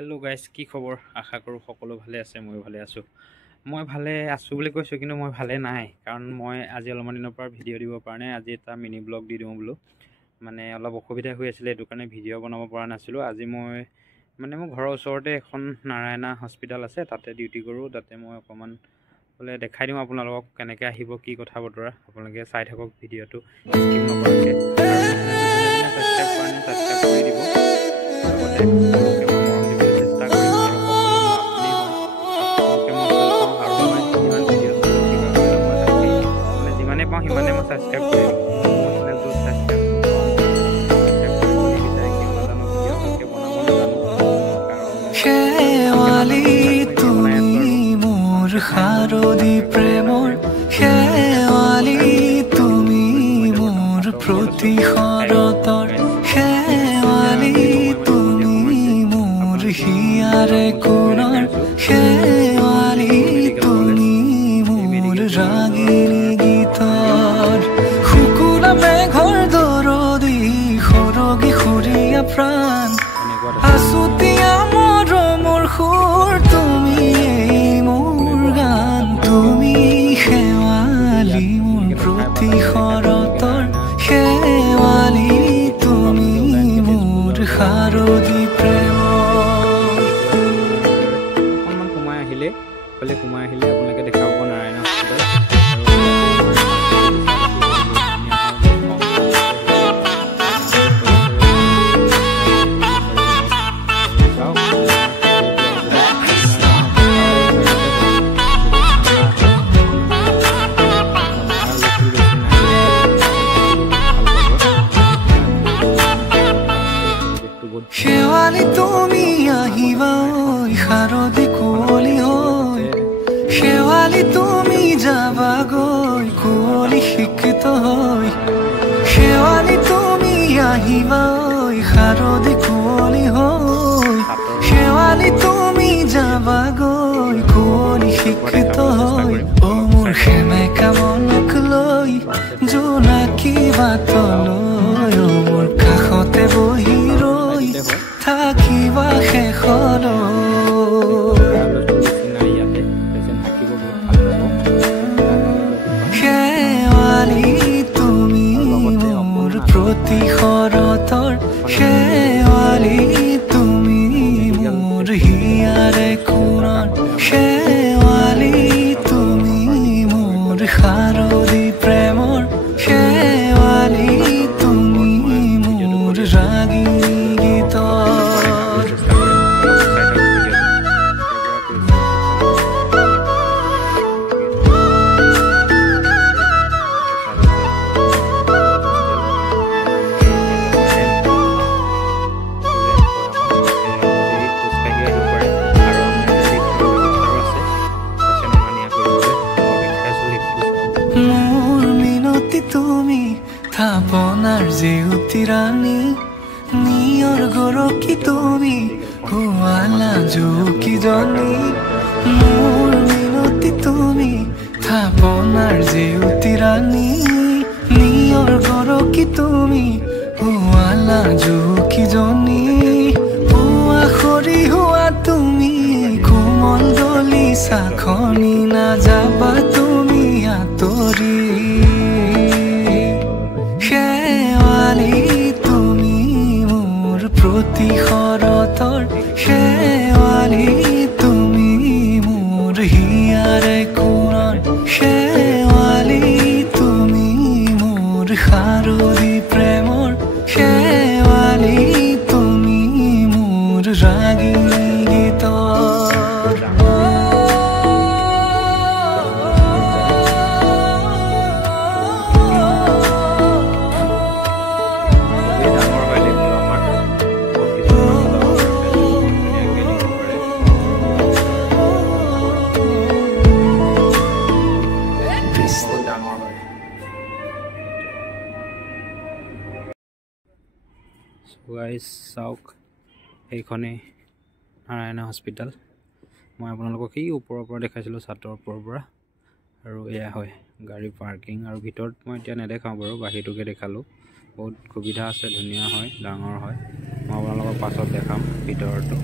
Hello' guys, কি খবৰ? আশা কৰোঁ সকলো ভালে আছে। ময়ো ভালে আছোঁ। মই ভালে আছোঁ বুলি কৈছোঁ, কিন্তু মই ভালে নাই। কাৰণ মই আজি অলপমান দিনৰ পৰা ভিডিঅ' দিব পৰা নাই। আজি এটা মিনি ব্লগ দি দিওঁ বোলো। মানে অলপ অসুবিধা হৈ আছিলে, সেইটো কাৰণে ভিডিঅ' বনাব পৰা নাছিলোঁ। আজি মই মোৰ ঘৰৰ ওচৰতে এখন নাৰায়ণা হস্পিটেল আছে, তাতে ডিউটি কৰোঁ। তাতে মই অকণমান বোলে দেখাই দিওঁ আপোনালোকক কেনেকৈ আহিব, কি কথা বতৰা। আপোনালোকে চাই থাকক ভিডিঅ'টো স্কিপ নকৰাকৈ। ছাবস্ক্ৰাইব কৰা নাই, ছাবস্ক্ৰাইব কৰি দিব। লগতে সকলোকে মই মৰম দিবলৈ চেষ্টা কৰিম, আৰু সকলো মোৰ আপুনিয়ে হয়। সকলোকে মই ভাল পাওঁ, আৰু মই যিমান ভিডিঅ' চালোঁ কিবা কৰিলোঁ, মই তাকেই যিমানেই পাওঁ সিমানেই মই ছাবস্ক্ৰাইব কৰিম। মোৰ চেনেলটো ছাবস্ক্ৰাইব কৰিব নিবিচাৰে কিয় নাজানো, ভিডিঅ' ভালকৈ বনাব নাজানো। শেৱালি তুমি মোৰ শাৰদী প্ৰেমৰ, শেৱালি তুমি মোৰ প্ৰতিশৰতৰ, শেৱালি তুমি মোৰ হিয়াৰে কোণৰ, শেৱালি তুমি মোৰ ৰাগিনী গীতৰ, শুকুলা মেঘৰ দৰদি সৰগী সুৰীয়া প্ৰাণ, আছুতীয়া মৰমৰ সুৰ তুমি মোৰ গান, তুমি শেৱালি মোৰ প্ৰতিশৰতৰ, শেৱালি তুমি মোৰ শাৰদী প্ৰেমৰ। অকণমান সোমাই আহিলে আপোনালোকে দেখা পাব নাৰায়ণা হস্পিটেল। শেৱালি তুমি আহিবা ঐ শাৰদী কুঁৱলী হৈ, শেৱালি তুমি যাবাগৈ কুঁৱলী শিক্ষিত হৈ, শেৱালি তুমি আহিবা ঐ শাৰদী কুঁৱলী হৈ, শেৱালি তুমি যাবাগৈ কুঁৱলী শিক্ষিত হৈ, অ মোৰ সেমেকা মনক লৈ জোনাকী বাটলৈ, অ মোৰ কাষতে বহি ৰৈ থাকিবা শেষলৈ। শেৱালি তুমি মোৰ প্ৰতিশৰতৰ, শেৱালি তুমি মোৰ হিয়াৰে কোণৰ, শেৱালি তুমি মোৰ শাৰদী প্ৰেমৰ, শেৱালি তুমি মোৰ ৰাগিনী গীতৰ। মোৰ মিনতি তুমি থাপনাৰ জেউতি ৰাণী, নিয়ৰ গৰকী তুমি শুৱালা জুকিজনী, মোৰ মিনতি তুমি থাপনাৰ জেউতি ৰাণী, নিয়ৰ গৰকী তুমি শুৱালা জুকিজনী, পুৱা খৰি হোৱা তুমি কোমল দলি চাখনি, নাযাবা তুমি আঁতৰি, শেৱালি তুমি মোৰ প্ৰতিশৰতৰ, শেৱালি তুমি মোৰ হিয়াৰে কোণৰ, শেৱালি তুমি মোৰ শাৰদী প্ৰেমৰ, শেৱালি তুমি মোৰ ৰাগিনী গীতৰ। গাইজ চাওক, এইখনেই নাৰায়ণা হস্পিটেল। মই আপোনালোকক এই ওপৰৰ পৰা দেখাইছিলোঁ, ছাতৰ ওপৰৰ পৰা। আৰু এয়া হয় গাড়ী পাৰ্কিং, আৰু ভিতৰত মই এতিয়া নেদেখাওঁ বাৰু, বাহিৰটোকে দেখালোঁ। বহুত সুবিধা আছে, ধুনীয়া হয়, ডাঙৰ হয়। মই আপোনালোকক পাছত দেখাম ভিতৰটো।